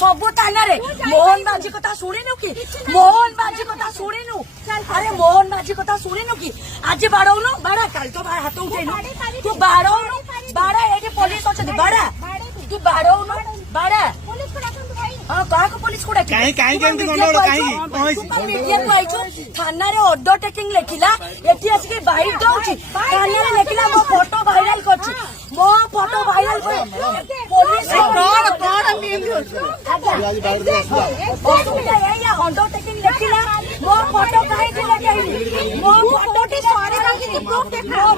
सब थाना मोहन बाजी कथा शुणिनु कि मोहन बाजी कथा शुणिनु अरे मोहन बाजी कथा शुणिनु कि आज बाड़ौनु बाड़ा काल तो हाथ उठेनु तू बाड़ौनु बाड़ा ये पुलिस अच्छे बाड़ा तू बाड़ौनु बाड़ा हाँ क्या पुलिस को थाना ऑर्डर टेकिंग लिखिला एटी आसिक बाइट दउची थाना लिखिला मो फोटो वायरल करछि मो photo viral police order taking लिखिला मो फोटो काहे दिला काहे मो फोटो टी सारे मो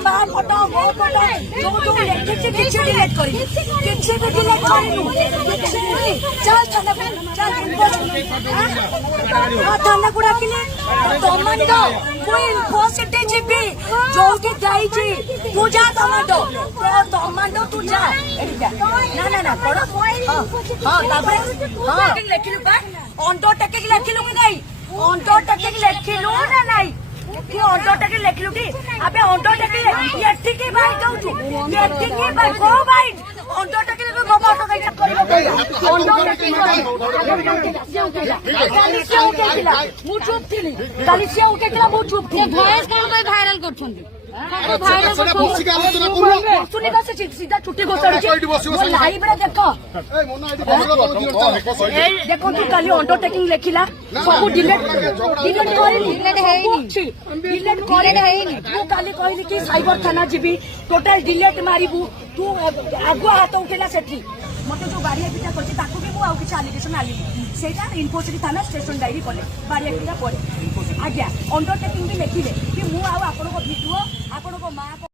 बा फोटो मो फोटो जो जो लिखछि किछि डिलीट करी किछि भी डिलीट करी चल चल थाना को डाकिले कमांडो कोई इन्फोसिटी जीबी जो के जाईची तू जा कमांडो तू जा ना ना ना पड़ो हां तापर हां लिखिलु बा अंडरटेकिंग लिखिलु कि नहीं अंडरटेकिंग लिखिलु ना नहीं कि अंडरटेकिंग लिखिलु कि अबे अंडरटेकिंग एठी के बाइट दउछु एठी के बाइट को बाइट अंडरटेकिंग को गो फोटो कैसे करबो अंडरटेकिंग काली से उठेला मु चुप थिली काली से उठेला मु चुप थी वॉइस कोन कोई वायरल करछन सुनी का से सीधा छुट्टी घोषणी लाइव रे देखो देखो तू काली अंडरटेकिंग लिखिला सब डिलीट करेनी तू काली कहली कि साइबर थाना जीबी टोटल डिलीट मारिबू तू आगु हाथ उठेला सेठी मते जो बारिया पिटा करछि ताकू भी मु आउ कि एलिगेशन आली सेटा इन्फोसिटी थाना स्टेशन डायरी कले बारिया पिटा पड़े आज्ञा अंडरटेकिंग भी लिखिले कि मु आउ आपन को वीडियो आपन को मां